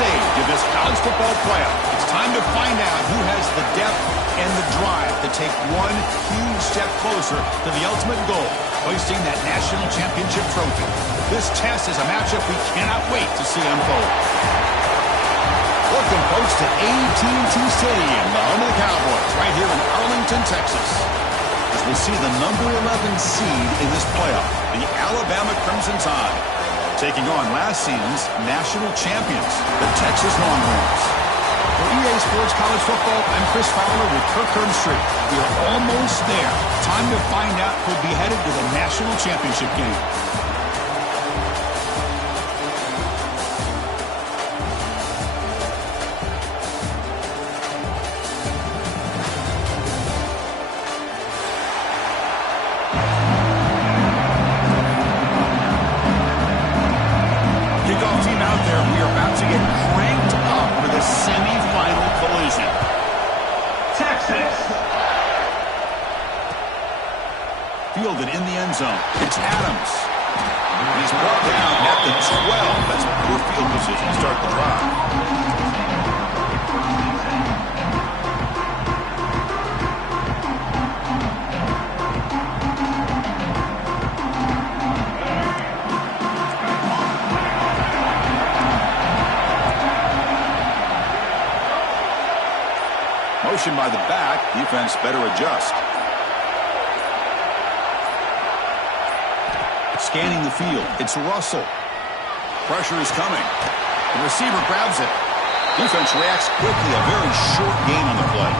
stage of this college football playoff. It's time to find out who has the depth and the drive to take one huge step closer to the ultimate goal, hoisting that national championship trophy. This test is a matchup we cannot wait to see unfold. Welcome, folks, to AT&T Stadium, the home of the Cowboys, right here in Arlington, Texas. As we see the number 11 seed in this playoff, the Alabama Crimson Tide, taking on last season's national champions, the Texas Longhorns. For EA Sports College Football, I'm Chris Fowler with Kirk Herbstreit. We are almost there. Time to find out who'll be headed to the national championship game. Fielded in the end zone. It's Adams. He's brought down at the 12. That's poor field position to start the drive. Motion by the back. Defense better adjust. Scanning the field. It's Russell. Pressure is coming. The receiver grabs it. Defense reacts quickly. A very short gain on the play.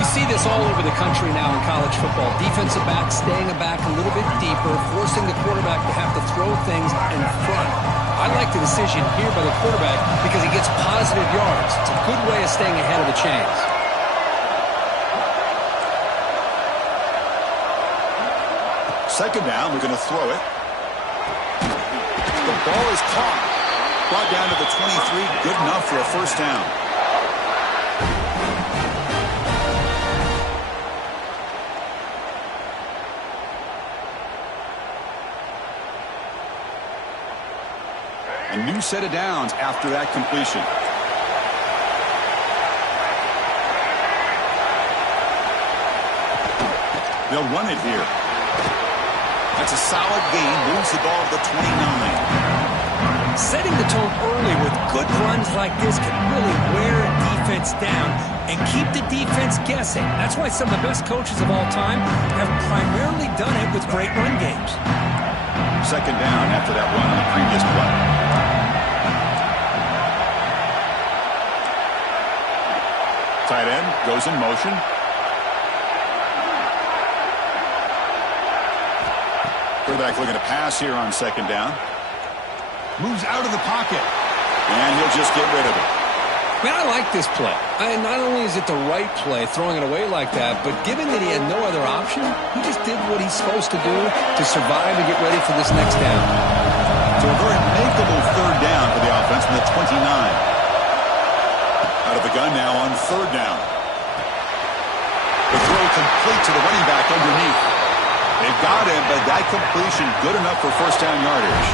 We see this all over the country now in college football. Defensive backs staying back a little bit deeper, forcing the quarterback to have to throw things in front. I like the decision here by the quarterback because he gets positive yards. It's a good way of staying ahead of the chains. Second down, we're going to throw it. The ball is caught. Brought down to the 23. Good enough for a first down. A new set of downs after that completion. They'll run it here. That's a solid gain. Moves the ball to the 29. Setting the tone early with good runs like this can really wear a defense down and keep the defense guessing. That's why some of the best coaches of all time have primarily done it with great run games. Second down after that run on the previous play. Tight end goes in motion. Quarterback looking to pass here on second down. Moves out of the pocket. And he'll just get rid of it. Man, I like this play. Not only is it the right play, throwing it away like that, but given that he had no other option, he just did what he's supposed to do to survive and get ready for this next down. So a very makeable third down for the offense from the 29. Out of the gun now on third down. The throw complete to the running back underneath. They've got him, but that completion good enough for first down yardage.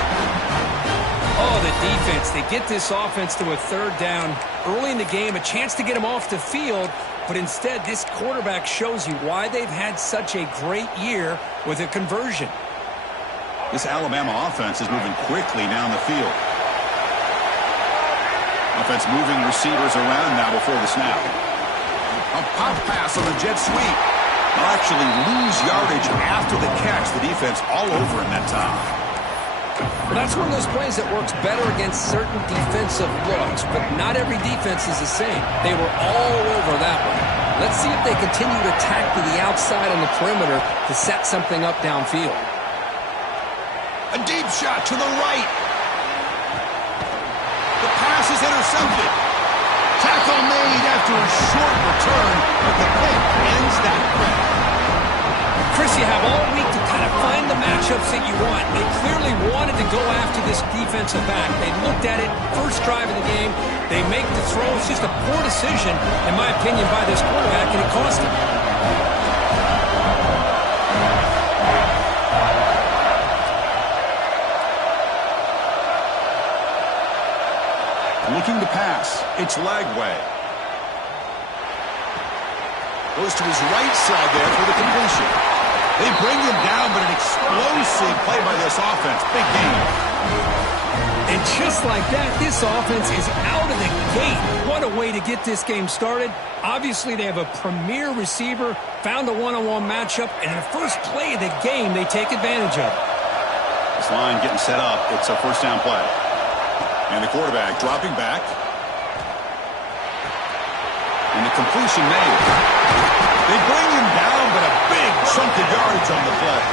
Oh, the defense. They get this offense to a third down early in the game, a chance to get him off the field, but instead this quarterback shows you why they've had such a great year with a conversion. This Alabama offense is moving quickly down the field. Offense moving receivers around now before the snap. A pop pass on the jet sweep. They'll actually lose yardage after the catch. The defense all over in that time. Well, that's one of those plays that works better against certain defensive looks, but not every defense is the same. They were all over that one. Let's see if they continue to attack to the outside on the perimeter to set something up downfield. A deep shot to the right. The pass is intercepted. Tackle made after a short return, but the pick ends that play. Chris, you have all week to kind of find the matchups that you want. They clearly wanted to go after this defensive back. They looked at it, first drive of the game. They make the throw. It's just a poor decision, in my opinion, by this quarterback, and it cost him. Looking to pass. It's Lagway. Goes to his right side there for the completion. They bring him down, but an explosive play by this offense. Big game. And just like that, this offense is out of the gate. What a way to get this game started. Obviously, they have a premier receiver, found a one-on-one matchup, and in the first play of the game, they take advantage of it. This line getting set up. It's a first down play. And the quarterback dropping back. And the completion made. They bring him down, but a big chunk of yards on the play.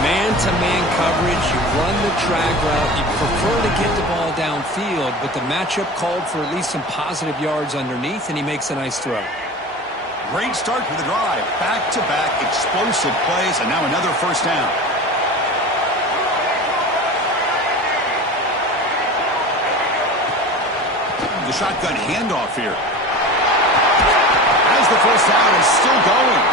Man-to-man coverage, you run the drag route, you prefer to get the ball downfield, but the matchup called for at least some positive yards underneath, and he makes a nice throw. Great start for the drive. Back-to-back explosive plays, and now another first down. The shotgun handoff here. As the first down is still going.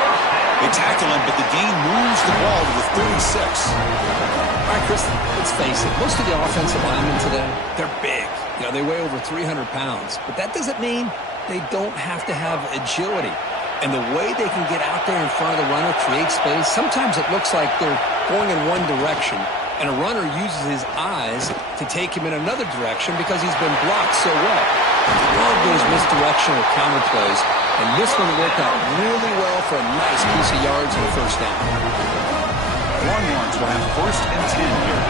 They tackle him, but the gain moves the ball to the 36. All right, Chris, let's face it. Most of the offensive linemen today, they're big. You know, they weigh over 300 pounds. But that doesn't mean they don't have to have agility. And the way they can get out there in front of the runner, create space, sometimes it looks like they're going in one direction, and a runner uses his eyes to take him in another direction because he's been blocked so well. Love those misdirectional counter plays, and this one worked out really well for a nice piece of yards and a first down. Longhorns will have first and 10 here.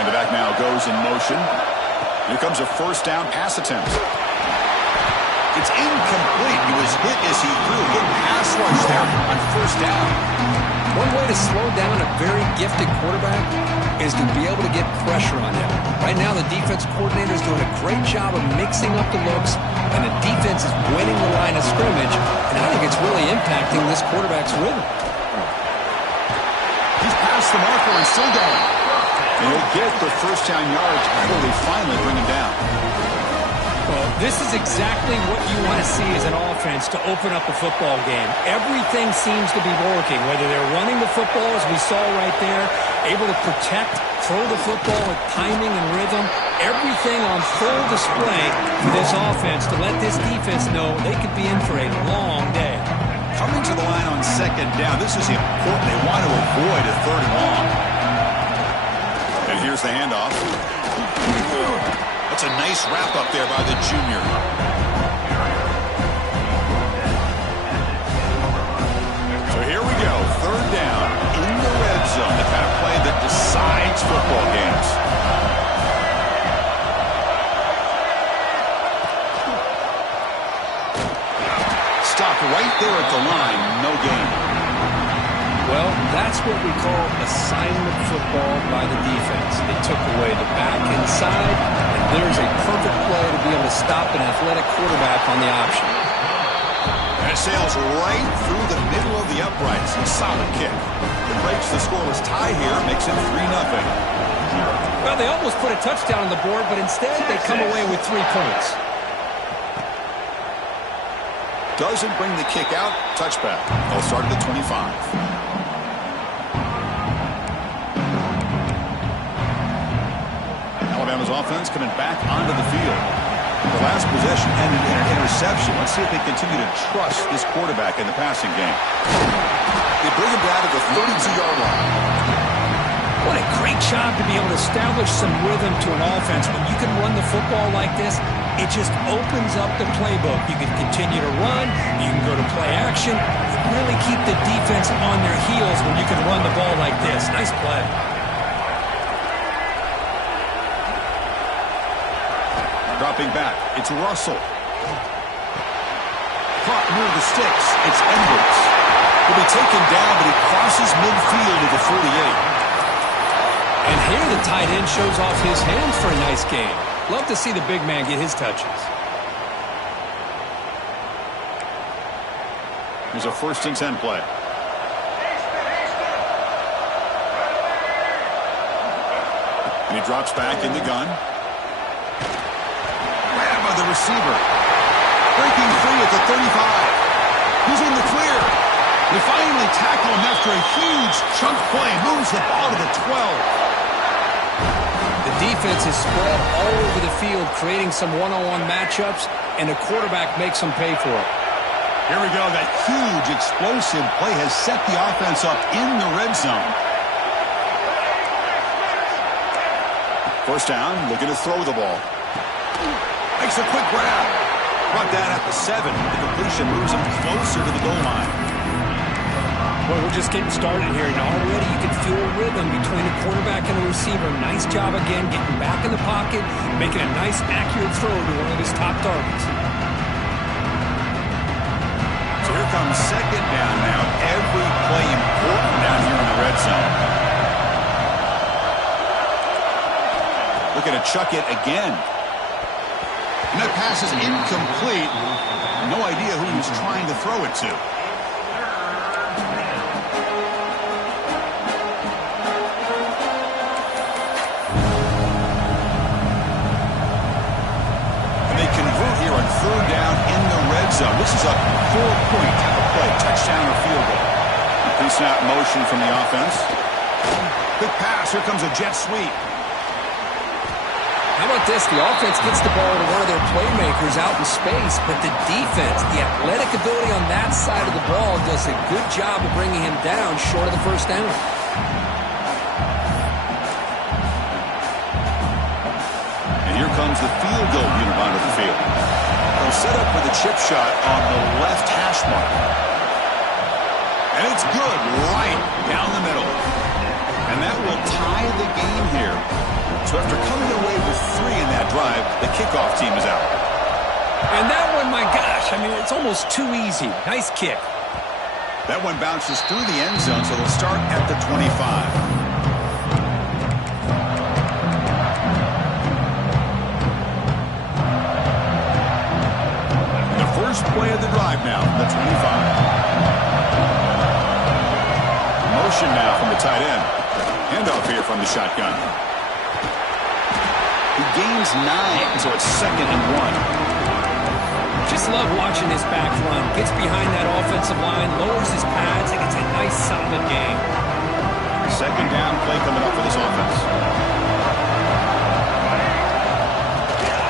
And the back now goes in motion. Here comes a first down pass attempt. It's incomplete. He was hit as he threw. Good pass rush there on first down. One way to slow down a very gifted quarterback is to be able to get pressure on him. Right now, the defense coordinator is doing a great job of mixing up the looks, and the defense is winning the line of scrimmage, and I think it's really impacting this quarterback's rhythm. He's past the marker and still going. And he'll get the first down yards before they finally bring him down. Well, this is exactly what you want to see as an offense to open up a football game. Everything seems to be working, whether they're running the football, as we saw right there, able to protect, throw the football with timing and rhythm, everything on full display for this offense to let this defense know they could be in for a long day. Coming to the line on second down, this is important. They want to avoid a third and long. And here's the handoff. That's a nice wrap-up there by the junior. So here we go, third down in the red zone, the kind of play that decides football games. Stopped right there at the line, no gain. Well, that's what we call assignment football by the defense. They took away the back inside, and there's a perfect play to be able to stop an athletic quarterback on the option. And it sails right through the middle of the uprights. A solid kick. It breaks the scoreless tie here, makes it 3-0. Well, they almost put a touchdown on the board, but instead they come away with 3 points. Doesn't bring the kick out. Touchback. They'll start at the 25. Alabama's offense coming back onto the field. The last possession ended in an interception. Let's see if they continue to trust this quarterback in the passing game. They bring him down to the 32-yard line. What a great job to be able to establish some rhythm to an offense. When you can run the football like this, it just opens up the playbook. You can continue to run. You can go to play action. You really keep the defense on their heels when you can run the ball like this. Nice play. Dropping back, it's Russell. Caught near the sticks, it's Edwards. He'll be taken down, but he crosses midfield to the 48. And here the tight end shows off his hands for a nice game. Love to see the big man get his touches. Here's a 1st and 10 play. And he drops back in the gun. The receiver breaking free at the 35. He's in the clear. They finally tackle him after a huge chunk play. Moves the ball to the 12. The defense is spread all over the field, creating some one-on-one matchups, and the quarterback makes them pay for it. Here we go. That huge explosive play has set the offense up in the red zone. First down, looking to throw the ball. Makes a quick grab. Brought that at the 7. The completion moves him closer to the goal line. Well, we're just getting started here, and already you can feel a rhythm between the quarterback and the receiver. Nice job again, getting back in the pocket, making a nice, accurate throw to one of his top targets. So here comes second down now. Every play important down here in the red zone. Looking to chuck it again. And that pass is incomplete. No idea who he was trying to throw it to. Third down in the red zone. This is a 4-point type of play, touchdown or field goal. Pre-snap motion from the offense. Quick pass. Here comes a jet sweep. How about this? The offense gets the ball to one of their playmakers out in space, but the defense, the athletic ability on that side of the ball, does a good job of bringing him down short of the first down. And here comes the field goal unit onto the field. Set up for the chip shot on the left hash mark. And it's good right down the middle. And that will tie the game here. So after coming away with 3 in that drive, the kickoff team is out. And that one, my gosh, I mean, it's almost too easy. Nice kick. That one bounces through the end zone, so they'll start at the 25. First play of the drive now from the 25. Motion now from the tight end. Handoff here from the shotgun. He gains 9, so it's 2nd and 1. Just love watching this back run. Gets behind that offensive line, lowers his pads, and it's a nice, solid game. Second down play coming up for this offense.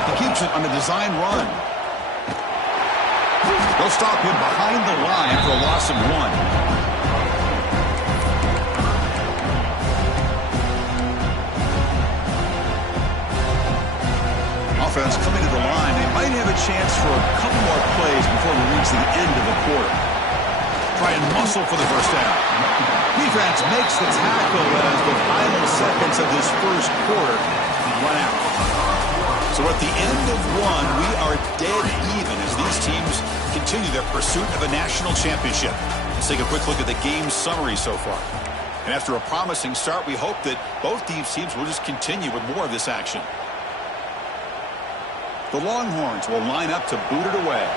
He keeps it on the design run. They'll stop him behind the line for a loss of 1. Offense coming to the line. They might have a chance for a couple more plays before we reach the end of the quarter. Try and muscle for the first down. Defense makes the tackle as the final seconds of this first quarter run out. So at the end of 1, we are dead even as these teams continue their pursuit of a national championship. Let's take a quick look at the game summary so far. And after a promising start, we hope that both these teams will just continue with more of this action. The Longhorns will line up to boot it away.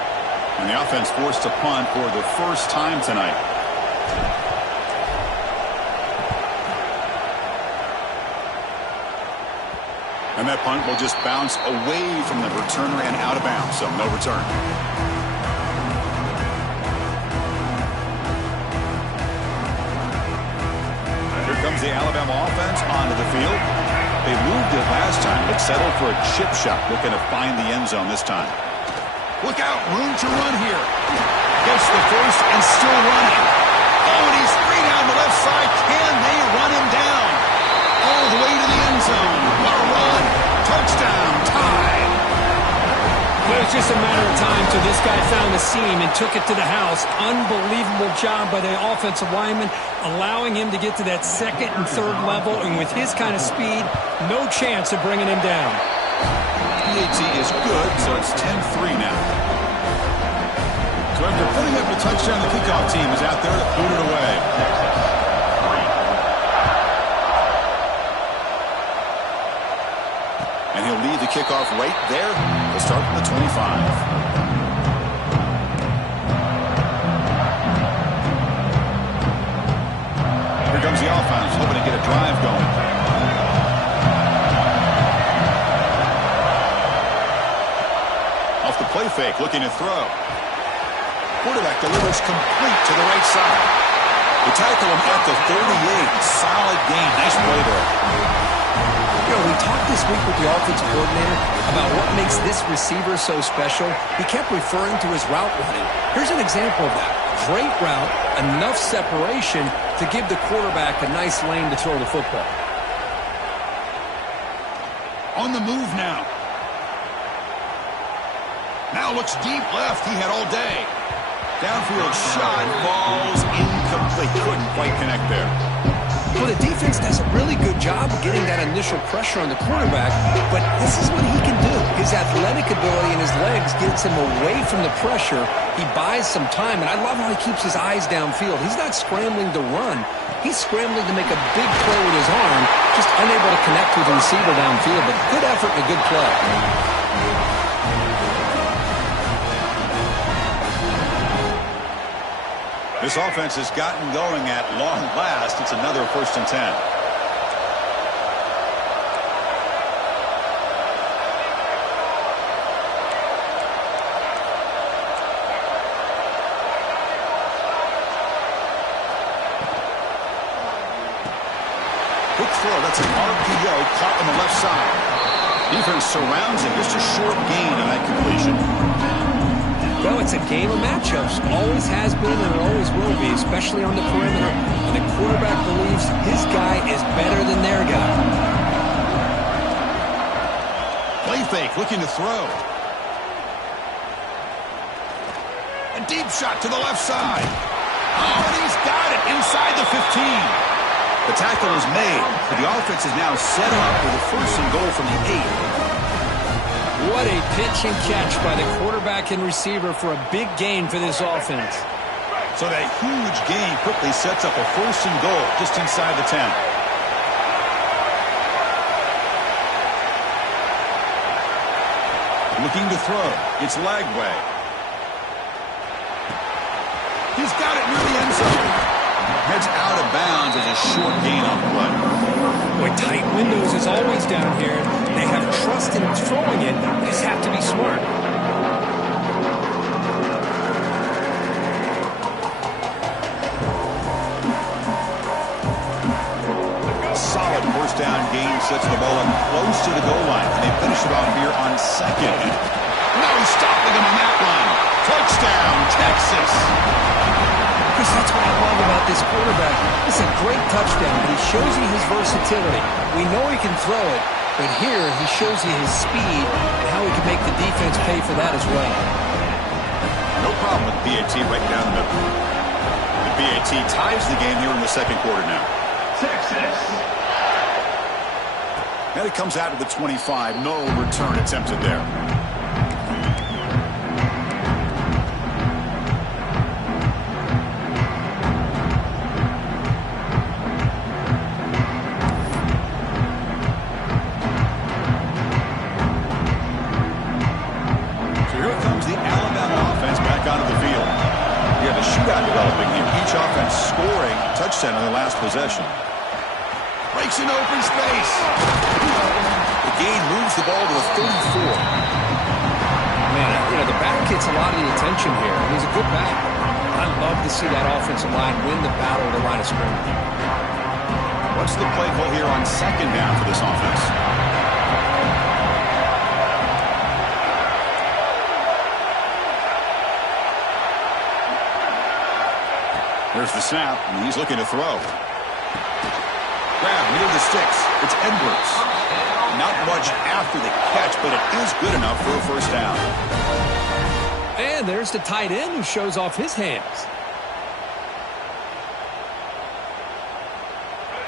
And the offense forced to punt for the first time tonight. And that punt will just bounce away from the returner and out of bounds, so no return. Here comes the Alabama offense onto the field. They moved it last time, but settled for a chip shot, looking to find the end zone this time. Look out, room to run here. Gets the first and still running. Oh, and he's free down the left side. Can they run him down? All the way to the end zone. What a run. Touchdown. Tied. It was just a matter of time till this guy found the seam and took it to the house. Unbelievable job by the offensive lineman, allowing him to get to that 2nd and 3rd level, and with his kind of speed, no chance of bringing him down. PAT is good, so it's 10-3 now. So after putting up a touchdown, the kickoff team is out there to boot it away. And he'll lead the kickoff right there. We'll start from the 25. Here comes the offense, hoping to get a drive going. Off the play fake, looking to throw. Quarterback delivers complete to the right side. They tackle him at the 38. Solid gain. Nice play there. You know, we talked this week with the offensive coordinator about what makes this receiver so special. He kept referring to his route running. Here's an example of that. Great route, enough separation to give the quarterback a nice lane to throw the football. On the move now. Now looks deep left. He had all day. Downfield shot falls incomplete. Couldn't quite connect there. Well, the defense does a really good job of getting that initial pressure on the quarterback, but this is what he can do. His athletic ability and his legs gets him away from the pressure. He buys some time, and I love how he keeps his eyes downfield. He's not scrambling to run. He's scrambling to make a big play with his arm, just unable to connect with the receiver downfield, but good effort and a good play. This offense has gotten going at long last. It's another 1st and 10. Quick throw. That's an RPO caught on the left side. Defense surrounds him. Just a short gain on that completion. Well, it's a game of matchups. Always has been and it always will be, especially on the perimeter. And the quarterback believes his guy is better than their guy. Play fake, looking to throw. A deep shot to the left side. Oh, and he's got it inside the 15. The tackle is made, but the offense is now set up with a 1st and goal from the 8. What a pitch and catch by the quarterback and receiver for a big gain for this offense. So that huge gain quickly sets up a 1st and goal just inside the 10. Looking to throw. It's Lagway. He's got it near the end zone. Heads out of bounds as a short gain on the play. Boy, tight windows is always down here. They have trust in throwing it. They just have to be smart. A solid 1st down gain sets the ball up close to the goal line. And they finish it off here on 2nd. No stopping him on that one. Touchdown, Texas. Chris, that's what I love about this quarterback. It's a great touchdown, but he shows you his versatility. We know he can throw it, but here he shows you his speed and how he can make the defense pay for that as well. No problem with the BAT right down the middle. The BAT ties the game here in the 2nd quarter now. Texas. And it comes out of the 25. No return attempted there. On the last possession. Breaks in open space. The gain moves the ball to the 34. Man, you know, the back gets a lot of the attention here, and he's a good back. I love to see that offensive line win the battle of the line of scrimmage. What's the play call here on 2nd down for this offense? There's the snap, and he's looking to throw. Grab near the sticks. It's Edwards. Not much after the catch, but it is good enough for a 1st down. And there's the tight end who shows off his hands.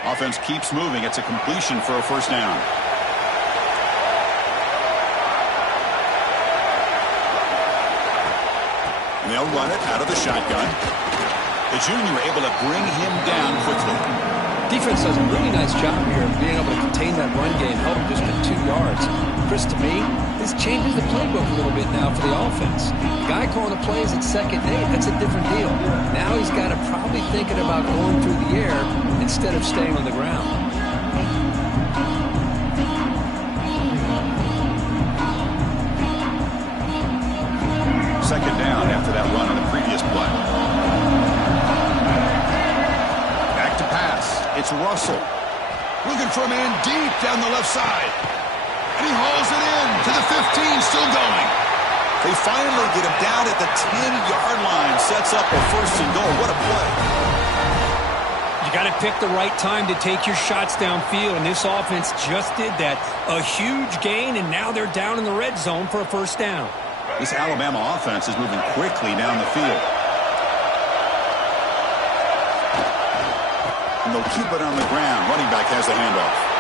Offense keeps moving. It's a completion for a 1st down. And they'll run it out of the shotgun. The junior able to bring him down quickly. Defense does a really nice job here of being able to contain that run game, help just at 2 yards. Chris, to me, this changes the playbook a little bit now for the offense. The guy calling the plays at 2nd and 8, that's a different deal. Now he's got to probably thinking about going through the air instead of staying on the ground. 2nd down after that run on the previous Russell. Looking for a man deep down the left side. And he hauls it in to the 15, still going. They finally get him down at the 10-yard line. Sets up a 1st and goal. What a play. You got to pick the right time to take your shots downfield, and this offense just did that. A huge gain, and now they're down in the red zone for a 1st down. This Alabama offense is moving quickly down the field. And they'll keep it on the ground. Running back has the handoff.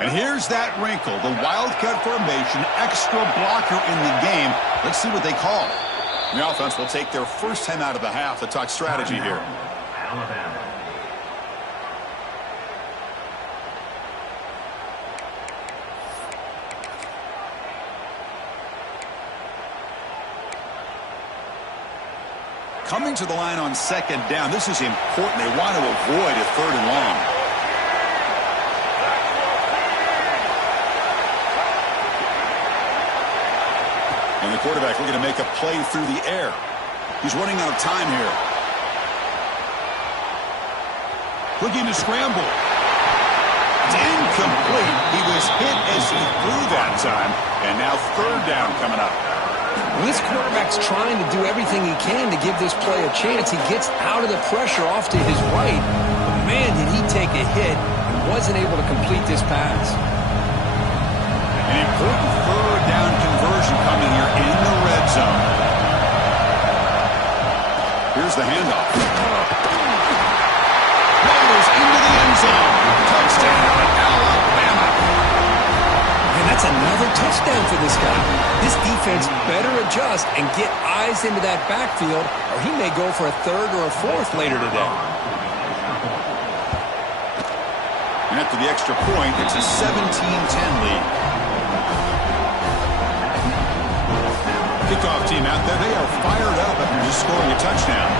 And here's that wrinkle, the Wildcat formation, extra blocker in the game. Let's see what they call. The offense will take their first time out of the half to talk strategy here. Alabama. Coming to the line on 2nd down. This is important. They want to avoid a 3rd and long. And the quarterback looking to make a play through the air. He's running out of time here. Looking to scramble. It's incomplete. He was hit as he threw that time. And now 3rd down coming up. Well, this quarterback's trying to do everything he can to give this play a chance. He gets out of the pressure off to his right. But man, did he take a hit and wasn't able to complete this pass. An important 3rd down conversion coming here in the red zone. Here's the handoff. Rolls into the end zone. Touchdown, Alabama. And that's another touchdown for this guy. This defense better adjust and get eyes into that backfield, or he may go for a 3rd or a 4th later today. And after the extra point, it's a 17-10 lead. Kickoff team out there, they are fired up after just scoring a touchdown.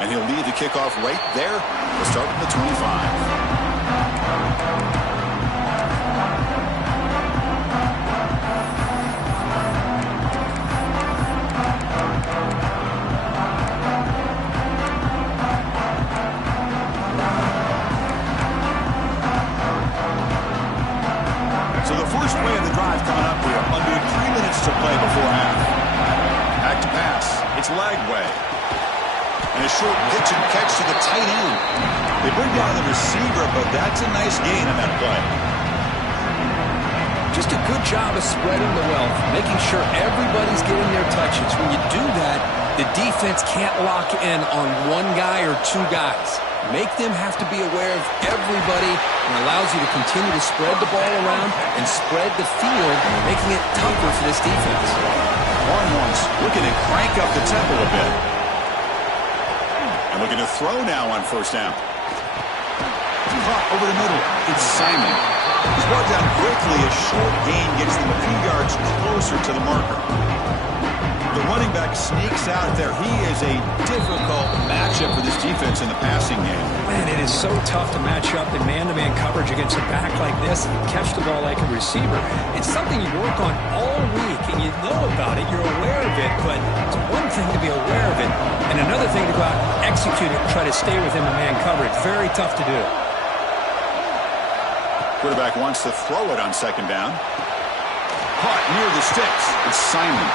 And he'll lead the kickoff right there. We'll start with the 25. So the first play of the drive coming up here. Under 3 minutes to play before half. Back to pass. It's Lagway. And a short pitch and catch to the tight end. They bring down the receiver, but that's a nice gain on that play. Just a good job of spreading the wealth, making sure everybody's getting their touches. When you do that, the defense can't lock in on one guy or 2 guys. Make them have to be aware of everybody and allows you to continue to spread the ball around and spread the field, making it tougher for this defense. Longhorns looking to crank up the tempo a bit. And looking to throw now on 1st down. Caught over the middle. It's Simon. He's brought down quickly. A short gain gets them a few yards closer to the marker. The running back sneaks out there. He is a difficult matchup for this defense in the passing game. Man, it is so tough to match up in man-to-man coverage against a back like this and catch the ball like a receiver. It's something you work on all week, and you know about it. You're aware of it, but it's one thing to be aware of it, and another thing to go out and execute it and try to stay within the man coverage. Very tough to do. Quarterback wants to throw it on 2nd down. Caught near the sticks. It's Simon.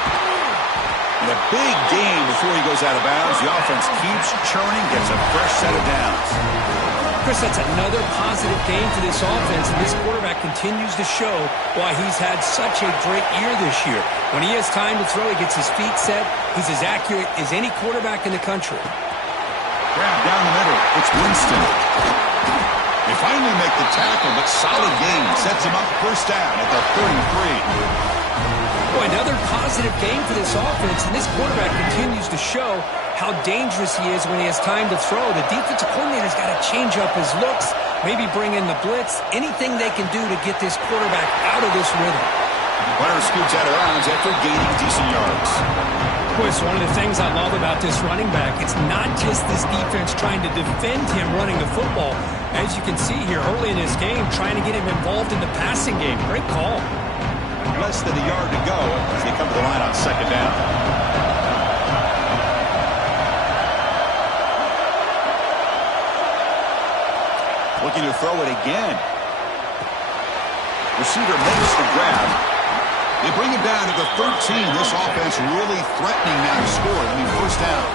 And a big gain before he goes out of bounds. The offense keeps churning, gets a fresh set of downs. Chris, that's another positive game for this offense, and this quarterback continues to show why he's had such a great year this year. When he has time to throw, he gets his feet set. He's as accurate as any quarterback in the country. Grab down the middle. It's Winston. They finally make the tackle, but solid gain. Sets him up 1st down at the 33. Boy, another positive game for this offense, and this quarterback continues to show how dangerous he is when he has time to throw. The defensive coordinator's got to change up his looks, maybe bring in the blitz, anything they can do to get this quarterback out of this rhythm. Runner scoots out of bounds after gaining decent yards. Boy, it's one of the things I love about this running back. It's not just this defense trying to defend him running the football. As you can see here early in this game, trying to get him involved in the passing game. Great call. Less than a yard to go as they come to the line on second down. Looking to throw it again. Receiver makes the grab. They bring it down to the 13. This offense really threatening now to score. First down.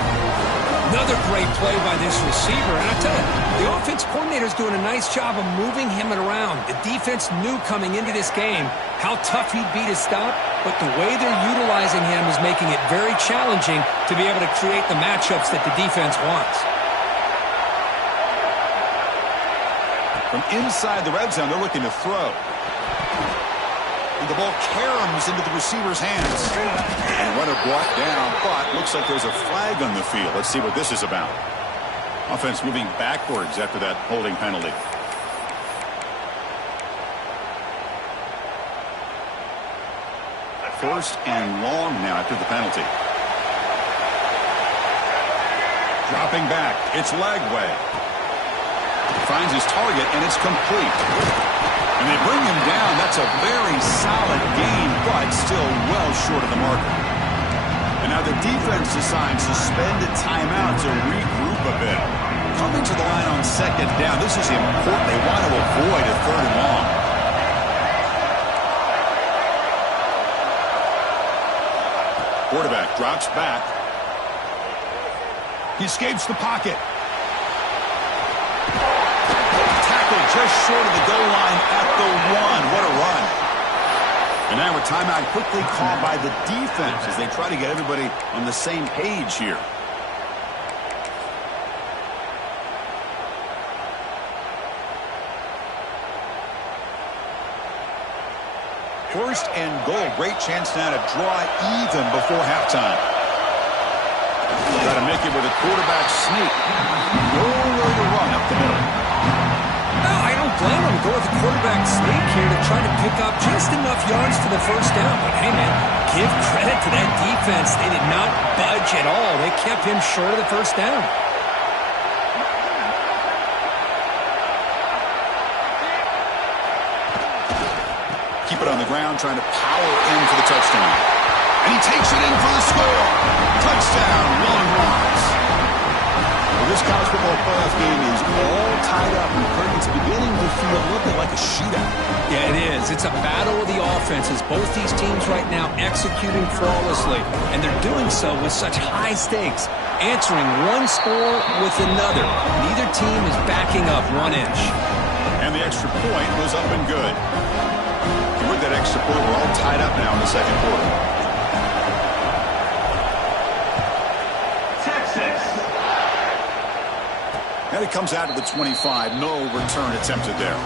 Another great play by this receiver. And I tell you, the offense coordinator is doing a nice job of moving him around. The defense knew coming into this game how tough he'd be to stop, but the way they're utilizing him is making it very challenging to be able to create the matchups that the defense wants. From inside the red zone, they're looking to throw. And the ball caroms into the receiver's hands. And runner brought down, but looks like there's a flag on the field. Let's see what this is about. Offense moving backwards after that holding penalty. First and long now after the penalty. Dropping back. It's Lagway. Finds his target, and it's complete. And they bring him down. That's a very solid gain, but still well short of the marker. And now the defense decides to suspend a timeout to regroup a bit. Coming to the line on second down, this is important. They want to avoid a third and long. Quarterback drops back. He escapes the pocket. Tackled just short of the goal line at the 1. What a run. And now a timeout quickly called by the defense as they try to get everybody on the same page here. First and goal. Great chance now to draw even before halftime. Got to make it with a quarterback sneak. Nowhere to run up the middle. No, I don't blame him. Go with the quarterback sneak here to try to pick up just enough yards for the first down. But hey, man, give credit to that defense. They did not budge at all. They kept him short of the first down. Keep it on the ground, trying to power in for the touchdown. And he takes it in for the score. Touchdown, Longhorns. Well, this college football playoff game is all tied up, and it's beginning to feel a little bit like a shootout. Yeah, it is. It's a battle of the offenses. Both these teams right now executing flawlessly, and they're doing so with such high stakes, answering one score with another. Neither team is backing up 1 inch. And the extra point was up and good. And with that extra point, we're all tied up now in the second quarter. Texas. And it comes out to the 25. No return attempted there.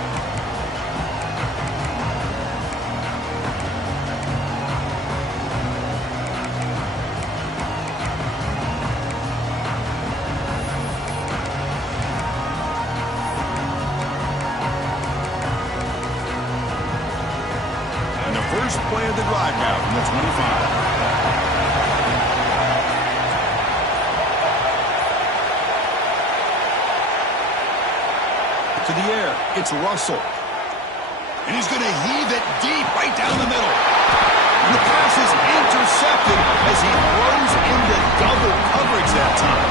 And the first play of the drive now from the 25. To the air, it's Russell. And he's going to heave it deep right down the middle. And the pass is intercepted as he throws into double coverage that time.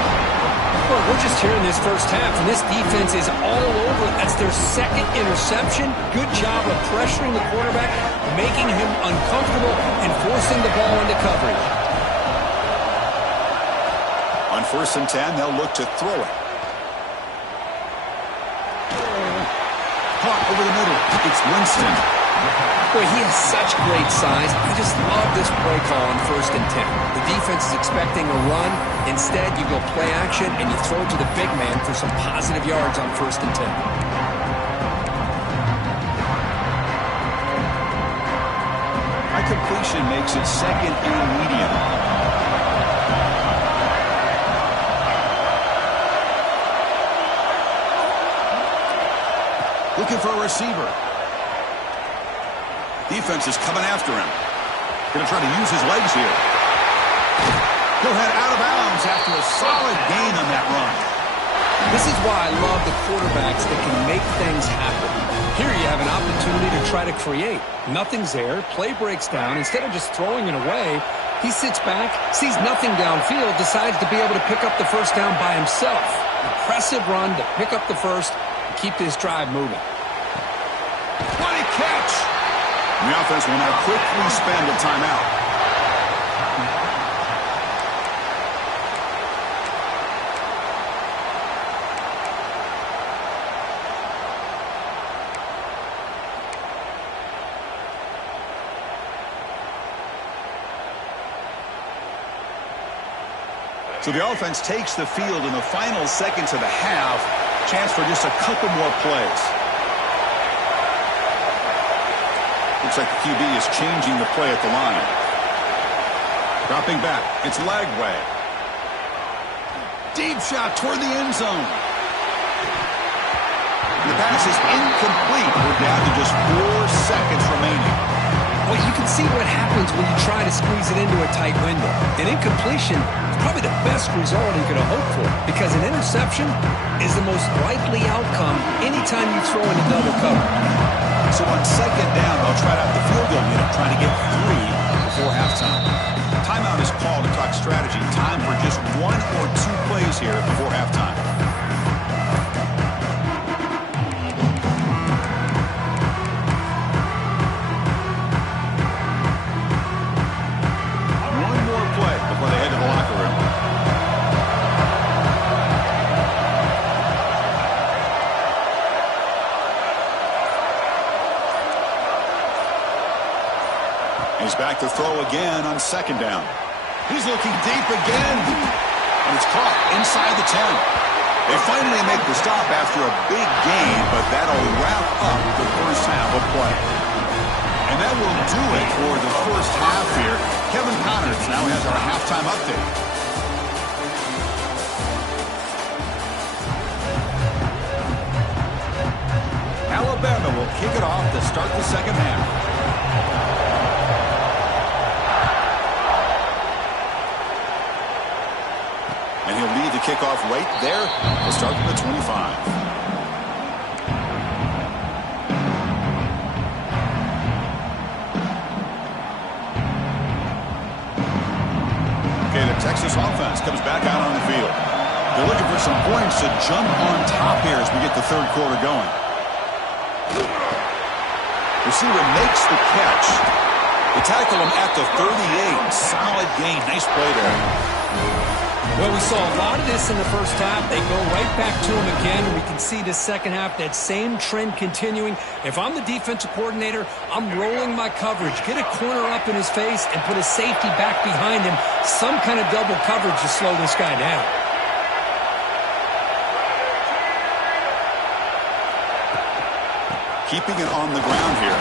Well, we're just here in this first half, and this defense is all over. That's their second interception. Good job of pressuring the quarterback, making him uncomfortable, and forcing the ball into coverage. On 1st and 10, they'll look to throw it. Caught over the middle. It's Winston. Boy, he has such great size. I just love this play call on 1st and 10. The defense is expecting a run. Instead, you go play action, and you throw to the big man for some positive yards on 1st and 10. I incompletion makes it second and medium. Looking for a receiver. Defense is coming after him. Going to try to use his legs here. He'll head out of bounds after a solid gain on that run. This is why I love the quarterbacks that can make things happen. Here you have an opportunity to try to create. Nothing's there. Play breaks down. Instead of just throwing it away, he sits back, sees nothing downfield, decides to be able to pick up the first down by himself. Impressive run to pick up the first and keep this drive moving. What a catch! The offense will now quickly spend a timeout. So the offense takes the field in the final seconds of the half. Chance for just a couple more plays. Looks like the QB is changing the play at the line. Dropping back. It's Lagway. Deep shot toward the end zone. The pass is incomplete. We're down to just 4 seconds remaining. Well, you can see what happens when you try to squeeze it into a tight window. An incompletion is probably the best result you could have hoped for, because an interception is the most likely outcome anytime you throw in another cover. So on second down, they'll try out the field goal unit, trying to get 3 before halftime. Timeout is called to talk strategy. Time for just 1 or 2 plays here before halftime. One more play before they head to the locker room. He's back to throw again on second down. He's looking deep again. And it's caught inside the 10. They finally make the stop after a big gain, but that'll wrap up the first half of play. And that will do it for the first half here. Kevin Connors now has our halftime update. Alabama will kick it off to start the second half. And he'll lead the kickoff right there to start from the 25. Okay, the Texas offense comes back out on the field. They're looking for some points to jump on top here as we get the third quarter going. Receiver makes the catch. They tackle him at the 38. Solid gain. Nice play there. Well, we saw a lot of this in the first half. They go right back to him again, and we can see the second half, that same trend continuing. If I'm the defensive coordinator, I'm rolling my coverage. Get a corner up in his face and put a safety back behind him. Some kind of double coverage to slow this guy down. Keeping it on the ground here.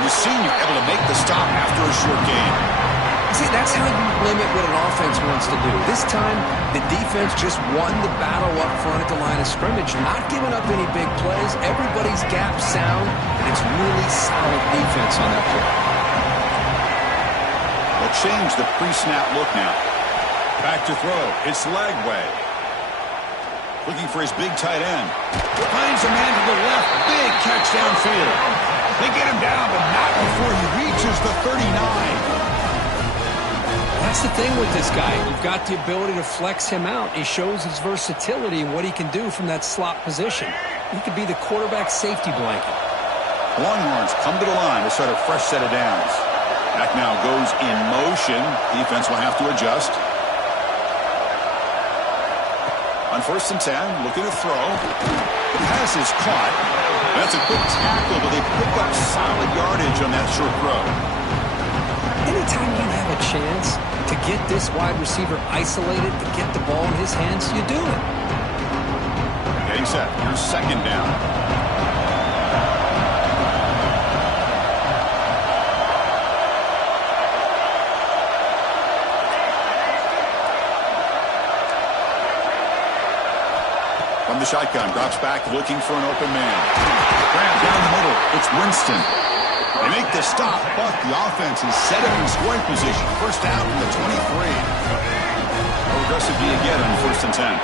And the senior able to make the stop after a short gain. See, that's how you limit what an offense wants to do. This time, the defense just won the battle up front at the line of scrimmage, not giving up any big plays. Everybody's gap sound, and it's really solid defense on that play. They'll change the pre-snap look now. Back to throw. It's Lagway. Looking for his big tight end. Finds a man to the left. Big catch downfield. They get him down, but not before he reaches the 39. That's the thing with this guy. You've got the ability to flex him out. He shows his versatility and what he can do from that slot position. He could be the quarterback safety blanket. Longhorns come to the line to start a fresh set of downs. Back now goes in motion. Defense will have to adjust. On 1st and 10, looking to throw. The pass is caught. That's a quick tackle, but they pick up solid yardage on that short throw. Anytime you have a chance to get this wide receiver isolated, to get the ball in his hands, you do it. Getting set. Here's second down. From the shotgun, drops back looking for an open man. Grab down the middle. It's Winston. They make the stop, but the offense is set up in scoring position. First down from the 23. How aggressive do you get on 1st and 10?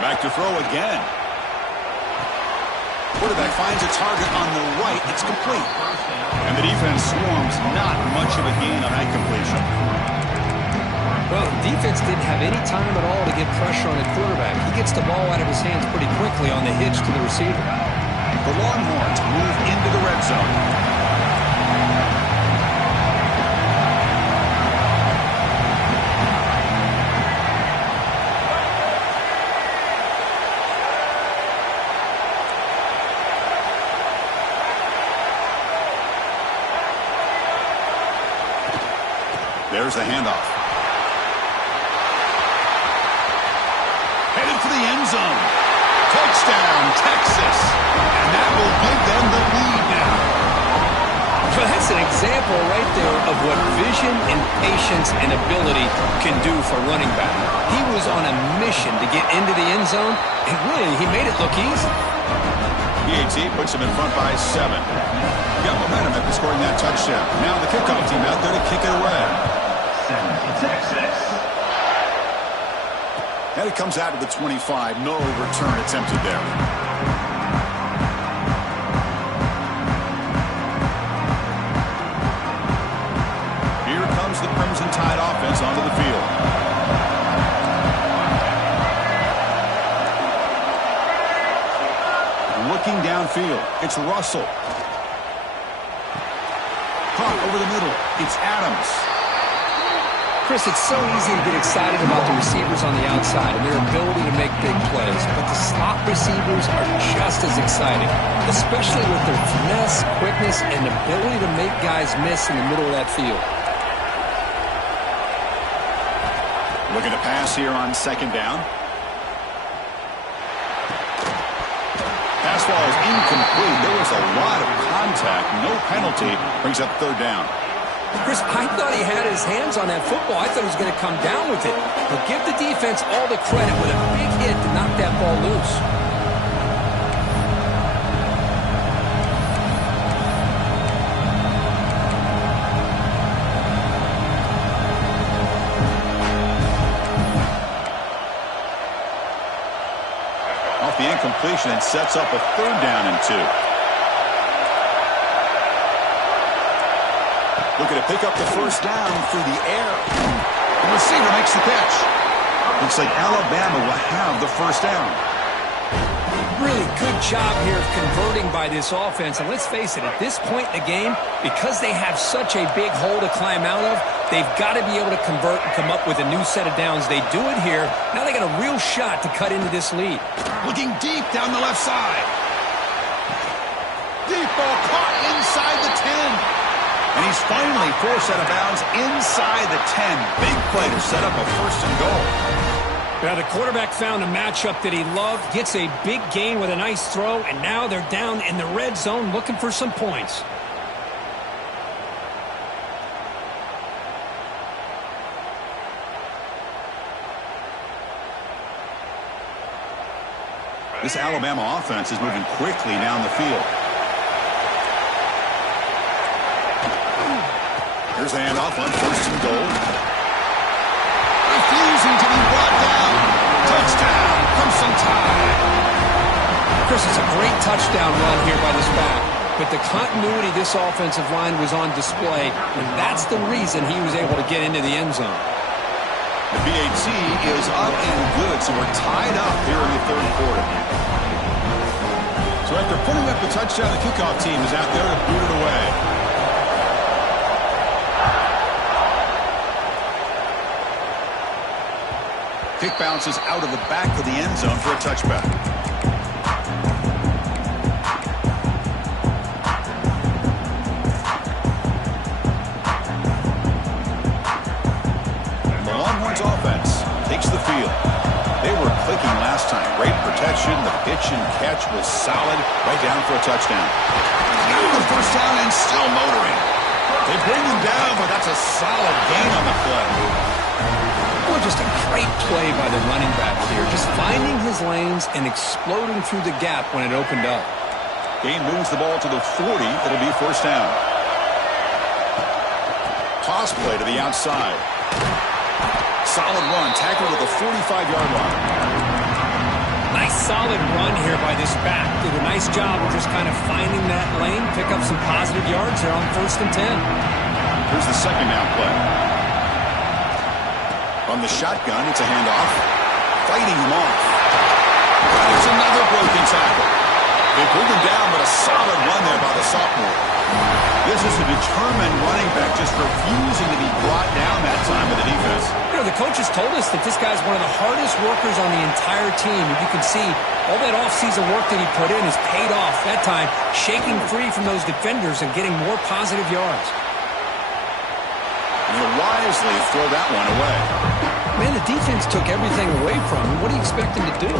Back to throw again. Quarterback finds a target on the right. It's complete. And the defense swarms. Not much of a gain on that completion. Well, the defense didn't have any time at all to get pressure on the quarterback. He gets the ball out of his hands pretty quickly on the hitch to the receiver. The Longhorns move into the red zone. There's the handoff. Headed for the end zone. Touchdown, Texas. And that will give them the lead now. Well, that's an example right there of what vision and patience and ability can do for running back. He was on a mission to get into the end zone, and really, he made it look easy. PAT puts him in front by 7. Got momentum after scoring that touchdown. Now the kickoff team out there to kick it away. Texas. And it comes out to the 25. No return attempted there. Here comes the Crimson Tide offense onto the field. Looking downfield. It's Russell. Caught over the middle. It's Adams. Chris, it's so easy to get excited about the receivers on the outside and their ability to make big plays, but the slot receivers are just as exciting, especially with their finesse, quickness, and ability to make guys miss in the middle of that field. Looking to pass here on 2nd down. Pass ball is incomplete. There was a lot of contact. No penalty. Brings up 3rd down. Chris, I thought he had his hands on that football. I thought he was going to come down with it. But give the defense all the credit with a big hit to knock that ball loose. Off the incompletion, and sets up a 3rd down and 2. Looking to pick up the first down through the air. The receiver makes the catch. Looks like Alabama will have the first down. Really good job here of converting by this offense. And let's face it, at this point in the game, because they have such a big hole to climb out of, they've got to be able to convert and come up with a new set of downs. They do it here. Now they got a real shot to cut into this lead. Looking deep down the left side. Deep ball caught inside the 10. And he's finally forced out of bounds inside the 10. Big play to set up a 1st and goal. Now the quarterback found a matchup that he loved, gets a big gain with a nice throw, and now they're down in the red zone looking for some points. This Alabama offense is moving quickly down the field. Here's the handoff on 1st and goal. Refusing to be brought down. Touchdown, Crimson Tide. Chris, it's a great touchdown run here by this back. But the continuity this offensive line was on display, and that's the reason he was able to get into the end zone. The PAT is up and good, so we're tied up here in the 3rd quarter. So after putting up the touchdown, the kickoff team is out there to boot it away. Kick bounces out of the back of the end zone for a touchback. The Longhorns offense takes the field. They were clicking last time. Great protection motion. The pitch and catch was solid. Right down for a touchdown. Got the first down and still motoring. They bring him down, but that's a solid gain on the play. Well, just a great play by the running back here. Just finding his lanes and exploding through the gap when it opened up. Gain moves the ball to the 40. It'll be first down. Toss play to the outside. Solid run. Tackled at the 45-yard line. Nice solid run here by this back. Did a nice job of just kind of finding that lane, pick up some positive yards there on 1st and 10. Here's the second down play. From the shotgun, it's a handoff. Fighting him off. There's another broken tackle. They pulled him down, but a solid run there by the sophomore. This is a determined running back just refusing to be brought down that time by the defense. You know, the coaches told us that this guy's one of the hardest workers on the entire team. And you can see all that offseason work that he put in has paid off that time, shaking free from those defenders and getting more positive yards. And he'll wisely throw that one away. Man, the defense took everything away from him. What do you expect him to do?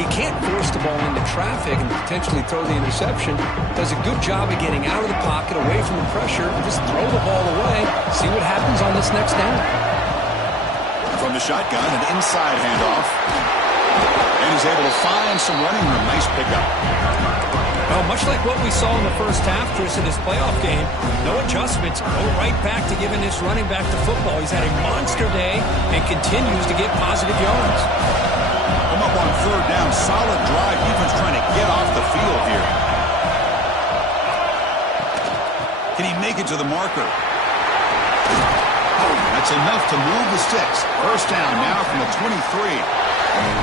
He can't force the ball into traffic and potentially throw the interception. Does a good job of getting out of the pocket, away from the pressure, and just throw the ball away. See what happens on this next down. From the shotgun, an inside handoff. And he's able to find some running room. Nice pickup. Well, much like what we saw in the first half, Chris, in this playoff game, no adjustments, go right back to giving this running back to football. He's had a monster day and continues to get positive yards. Come up on third down. Solid drive. Defense trying to get off the field here. Can he make it to the marker? That's enough to move the sticks. First down now from the 23.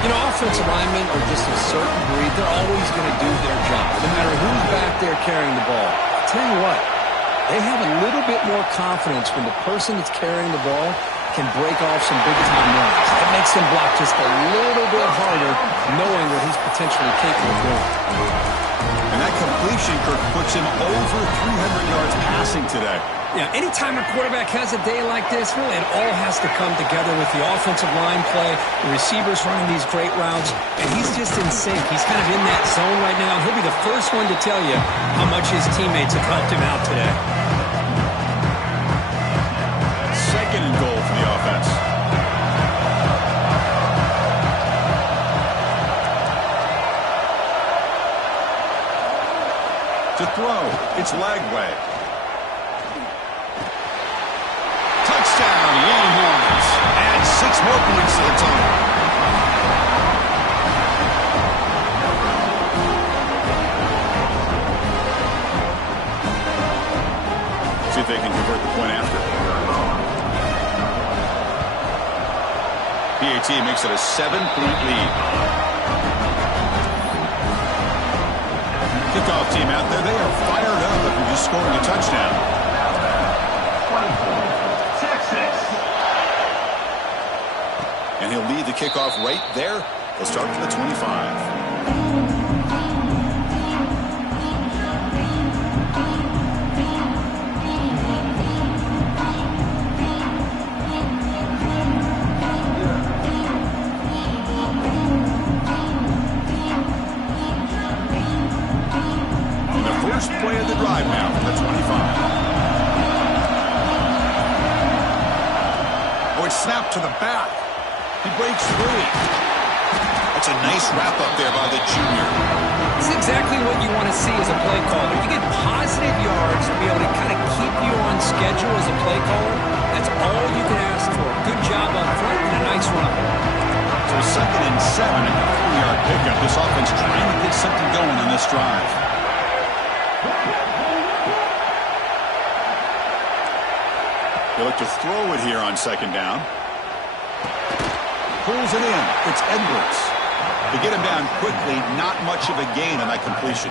You know, offensive linemen are just a certain breed. They're always going to do their job, no matter who's back there carrying the ball. I'll tell you what, they have a little bit more confidence when the person that's carrying the ball can break off some big-time runs. That makes them block just a little bit harder, knowing what he's potentially capable of doing. And that completion, Kirk, puts him over 300 yards passing today. Yeah, anytime a quarterback has a day like this, really it all has to come together with the offensive line play, the receivers running these great routes, and he's just in sync. He's kind of in that zone right now. He'll be the first one to tell you how much his teammates have helped him out today. Second and goal for the offense. To throw, it's Lagway. Touchdown, Longhorns. Add 6 more points to the total. See if they can convert the point after. PAT makes it a 7-point lead. Kickoff team out there, they are fired up after just scoring a touchdown. And he'll lead the kickoff right there. He'll start from the 25. And the first play of the drive now from the 25. Oh, it's snapped to the back. He breaks free. That's a nice wrap-up there by the junior. This is exactly what you want to see as a play caller. You get positive yards to be able to kind of keep you on schedule as a play caller. That's all you can ask for. Good job up front and a nice run. So 2nd and 7 and a 3-yard pickup. This offense trying to get something going on this drive. They look to throw it here on 2nd down. Pulls it in. It's Edwards. To get him down quickly, not much of a gain on that completion.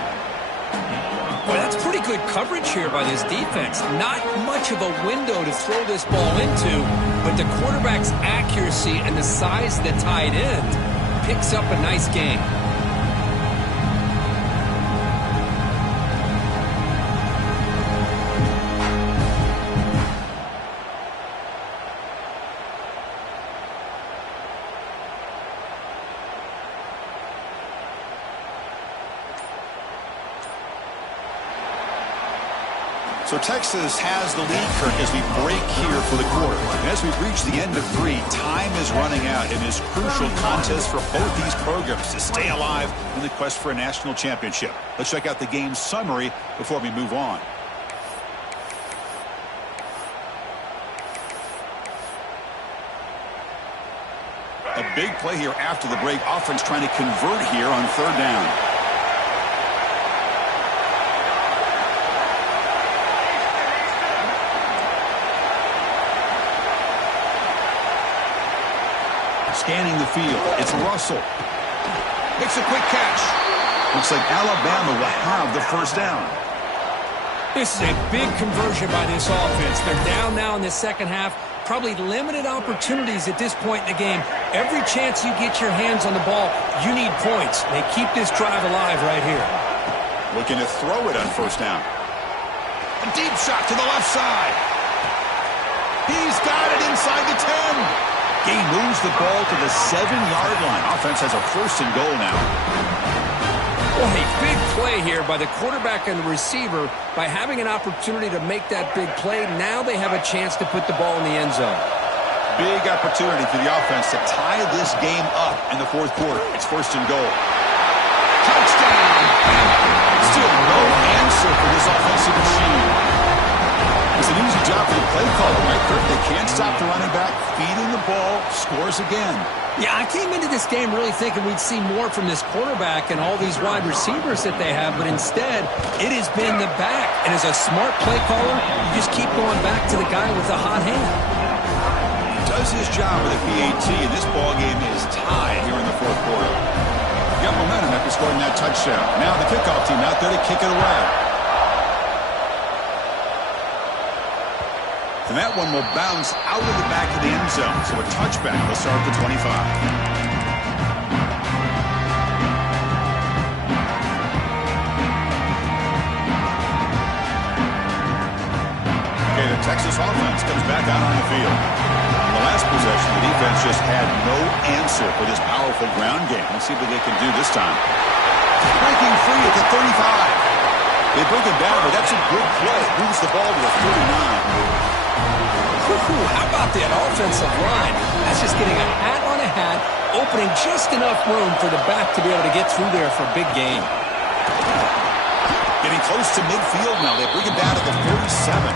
Boy, that's pretty good coverage here by this defense. Not much of a window to throw this ball into, but the quarterback's accuracy and the size of the tight end picks up a nice gain. So Texas has the lead, Kirk, as we break here for the quarter. And as we reach the end of 3, time is running out in this crucial contest for both these programs to stay alive in the quest for a national championship. Let's check out the game summary before we move on. A big play here after the break. Offense trying to convert here on 3rd down. Scanning the field. It's Russell. Makes a quick catch. Looks like Alabama will have the 1st down. This is a big conversion by this offense. They're down now in the 2nd half. Probably limited opportunities at this point in the game. Every chance you get your hands on the ball, you need points. They keep this drive alive right here. Looking to throw it on 1st down. A deep shot to the left side. He's got it inside the 10. He moves the ball to the 7-yard line. Offense has a 1st and goal now. Well, a big play here by the quarterback and the receiver. By having an opportunity to make that big play, now they have a chance to put the ball in the end zone. Big opportunity for the offense to tie this game up in the 4th quarter. It's 1st and goal. Touchdown! Still no answer for this offensive machine. It's an easy job for the play caller, right, Kirk? They can't stop the running back, feeding the ball, scores again. Yeah, I came into this game really thinking we'd see more from this quarterback and all these wide receivers that they have, but instead, it has been the back. And as a smart play caller, you just keep going back to the guy with the hot hand. He does his job with a PAT, and this ball game is tied here in the 4th quarter. Got momentum after scoring that touchdown. Now the kickoff team out there to kick it away. And that one will bounce out of the back of the end zone. So a touchback will start at the 25. Okay, the Texas offense comes back out on the field. In the last possession, the defense just had no answer for this powerful ground game. Let's see what they can do this time. Breaking free at the 35. They bring it down, but that's a good play. Moves the ball to the 39. How about that offensive line? That's just getting a hat on a hat, opening just enough room for the back to be able to get through there for a big gain. Getting close to midfield now. They bring it down to the 47.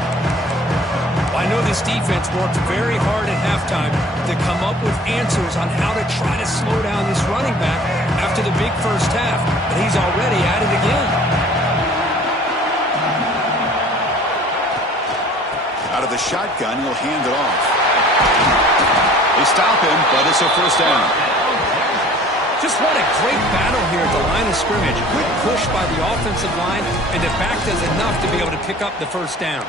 Well, I know this defense worked very hard at halftime to come up with answers on how to try to slow down this running back after the big 1st half, but he's already at it again. Out of the shotgun, he'll hand it off. They stop him, but it's a 1st down. Just what a great battle here at the line of scrimmage. Quick push by the offensive line, and the back does enough to be able to pick up the 1st down.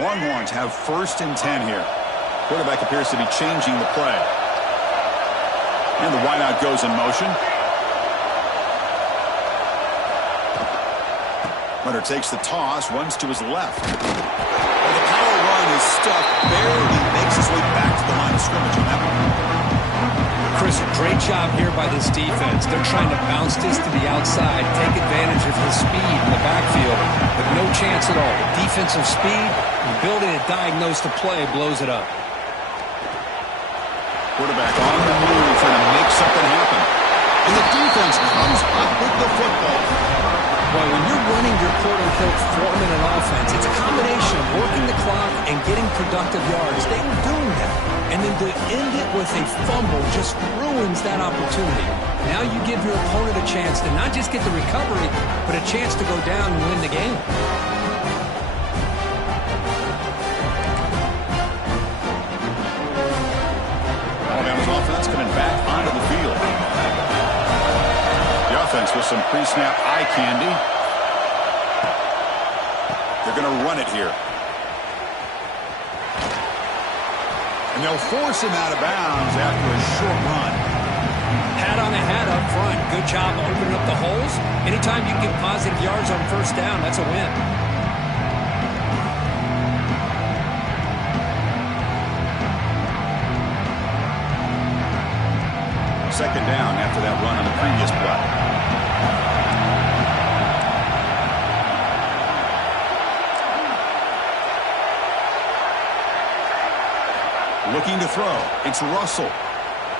Longhorns have 1st and 10 here. Quarterback appears to be changing the play. And the wideout goes in motion. Runner takes the toss, runs to his left. Well, the power run is stuck, barely makes his way back to the line of scrimmage on that one. Chris, great job here by this defense. They're trying to bounce this to the outside, take advantage of his speed in the backfield, but no chance at all. The defensive speed, the ability to diagnose the play blows it up. Quarterback on the move, trying to make something happen. And the defense comes up with the football. Well, when you're running your quote-unquote four-minute offense, it's a combination of working the clock and getting productive yards. They were doing that. And then to end it with a fumble just ruins that opportunity. Now you give your opponent a chance to not just get the recovery, but a chance to go down and win the game. Alabama's offense coming back onto the field. The offense with some pre-snap eye candy. They're going to run it here. And they'll force him out of bounds after a short run. Hat on a hat up front. Good job opening up the holes. Anytime you get positive yards on first down, that's a win. second down after that run on the previous play. Looking to throw. It's Russell.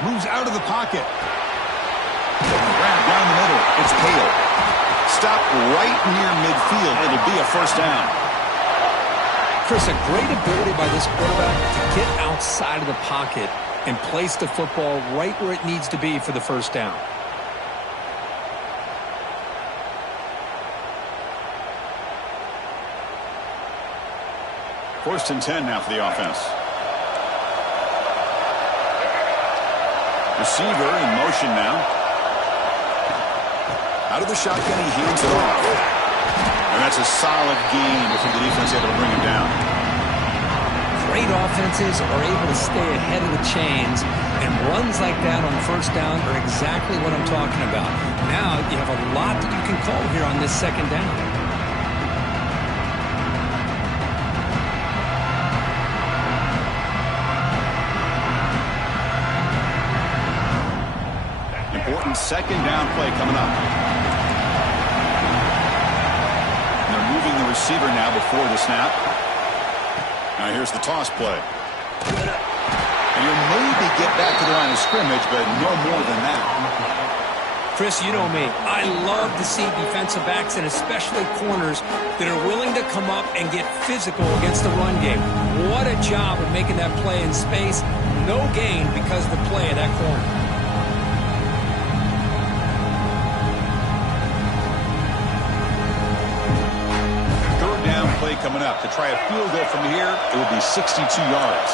Moves out of the pocket. Grab down the middle. It's Cale. Stop right near midfield. It'll be a first down. Chris, a great ability by this quarterback to get outside of the pocket and place the football right where it needs to be for the first down. First and 10 now for the offense. Receiver in motion now. Out of the shotgun, he hands it off. And that's a solid gain before the defense able to bring him down. Great offenses are able to stay ahead of the chains, and runs like that on first down are exactly what I'm talking about. Now you have a lot that you can call here on this second down. Important second down play coming up. And they're moving the receiver now before the snap. Now here's the toss play. And you'll maybe get back to the line of scrimmage, but no more than that. Chris, you know me. I love to see defensive backs and especially corners that are willing to come up and get physical against the run game. What a job of making that play in space. No gain because of the play of that corner. Play coming up. To try a field goal from here, it will be 62 yards.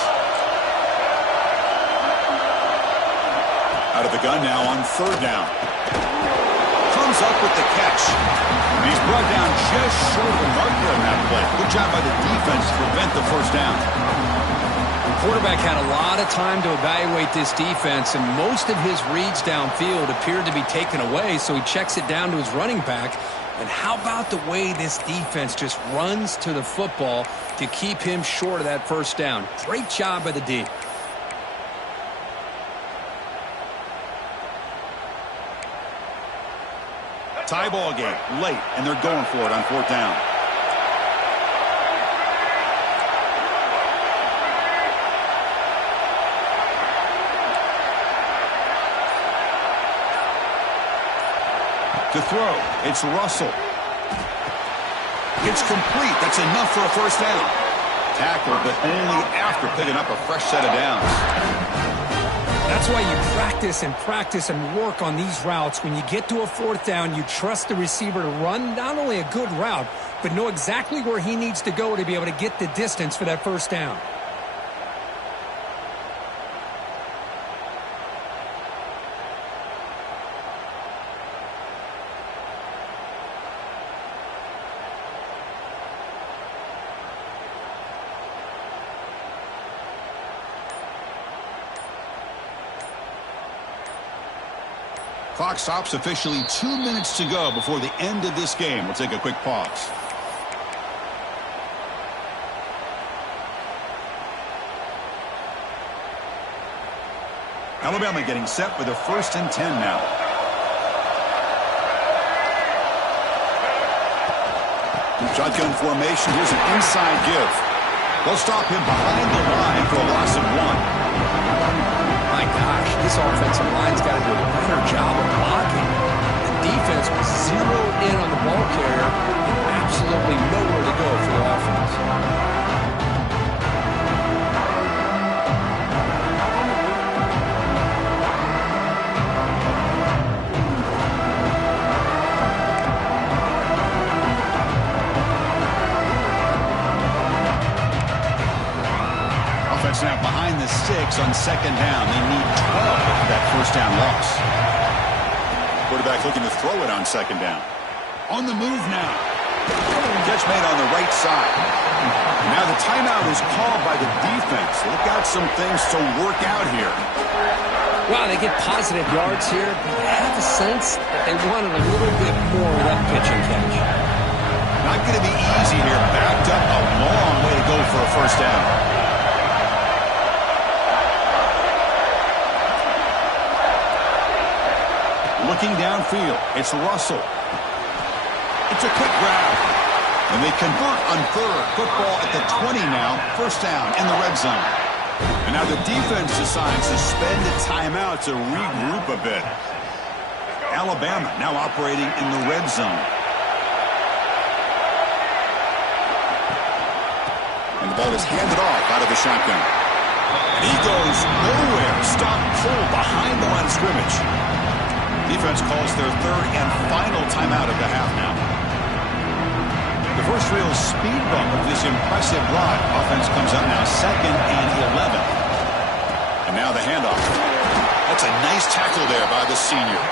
Out of the gun now on third down. Comes up with the catch. And he's brought down just short of the marker on that play. Good job by the defense to prevent the first down. The quarterback had a lot of time to evaluate this defense, and most of his reads downfield appeared to be taken away, so he checks it down to his running back. And how about the way this defense just runs to the football to keep him short of that first down? Great job by the D. Tie ball game late, and they're going for it on fourth down. To throw, it's Russell. It's complete. That's enough for a first down. Tackled, but only after picking up a fresh set of downs. That's why you practice and work on these routes. When you get to a fourth down, you trust the receiver to run not only a good route, but know exactly where he needs to go to be able to get the distance for that first down. Clock stops officially 2 minutes to go before the end of this game. We'll take a quick pause. Alabama getting set for the first and 10 now. Shotgun formation. Here's an inside give. They'll stop him behind the line for a loss of 1. My gosh, this offensive line's got to do a better job of blocking. The defense was zeroed in on the ball carrier and absolutely nowhere to go for the offense. Now behind the 6 on second down. They need 12 for that first down loss. Quarterback looking to throw it on second down. On the move now. Catch made on the right side. And now the timeout is called by the defense. They've got some things to work out here. Wow, they get positive yards here, but I have a sense that they wanted a little bit more of that pitch and catch. Not going to be easy here. Backed up a long way to go for a first down. downfield. It's Russell. It's a quick grab. And they convert on third. Football at the 20 now. First down in the red zone. And now the defense decides to spend a timeout to regroup a bit. Alabama now operating in the red zone. And the ball is handed off out of the shotgun. And he goes nowhere. Stop cold behind the line of scrimmage. Defense calls their third and final timeout of the half now. The first real speed bump of this impressive drive. Offense comes up now 2nd and 11. And now the handoff. That's a nice tackle there by the senior.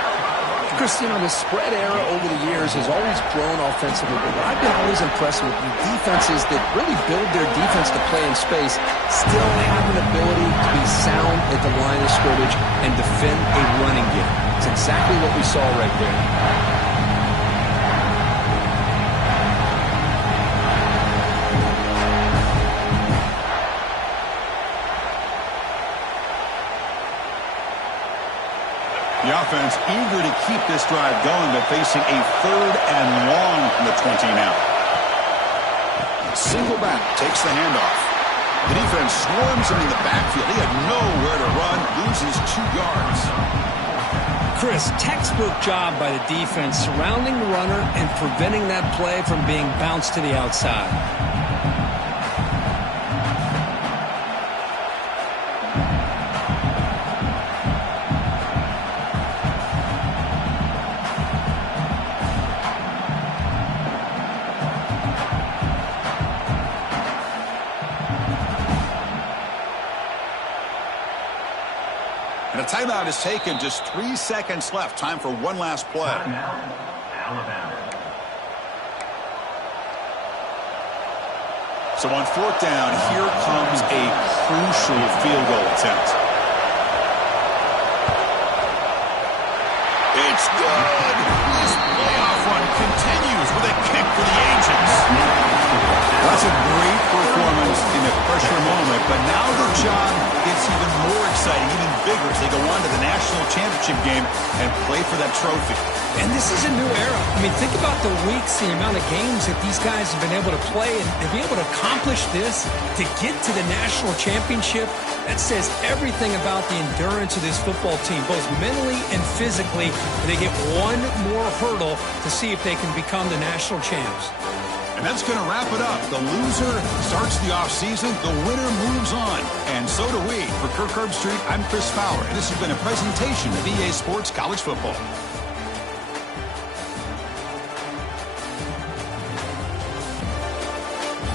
Christine, the spread era over the years has always grown offensively, but I've been always impressed with the defenses that really build their defense to play in space, still have an ability to be sound at the line of scrimmage and defend a running game. It's exactly what we saw right there. The offense eager to keep this drive going, but facing a 3rd and long from the 20 now. Single back takes the handoff. The defense swarms him in the backfield. He had nowhere to run, loses 2 yards. Chris, textbook job by the defense surrounding the runner and preventing that play from being bounced to the outside. And a timeout is taken. Just 3 seconds left. Time for one last play. So on 4th down, here comes a crucial field goal attempt. It's good. This playoff run continues with a kick for the ages. That's a great performance in a pressure moment, but now the job gets even more exciting, even bigger as they go on to the national championship game and play for that trophy. And this is a new era. I mean, think about the weeks, the amount of games that these guys have been able to play, and to be able to accomplish this, to get to the national championship, that says everything about the endurance of this football team, both mentally and physically. They get one more hurdle to see if they can become the national champs. And that's going to wrap it up. The loser starts the offseason. The winner moves on. And so do we. For Kirk Herbstreit, I'm Chris Fowler. And this has been a presentation of EA Sports College Football.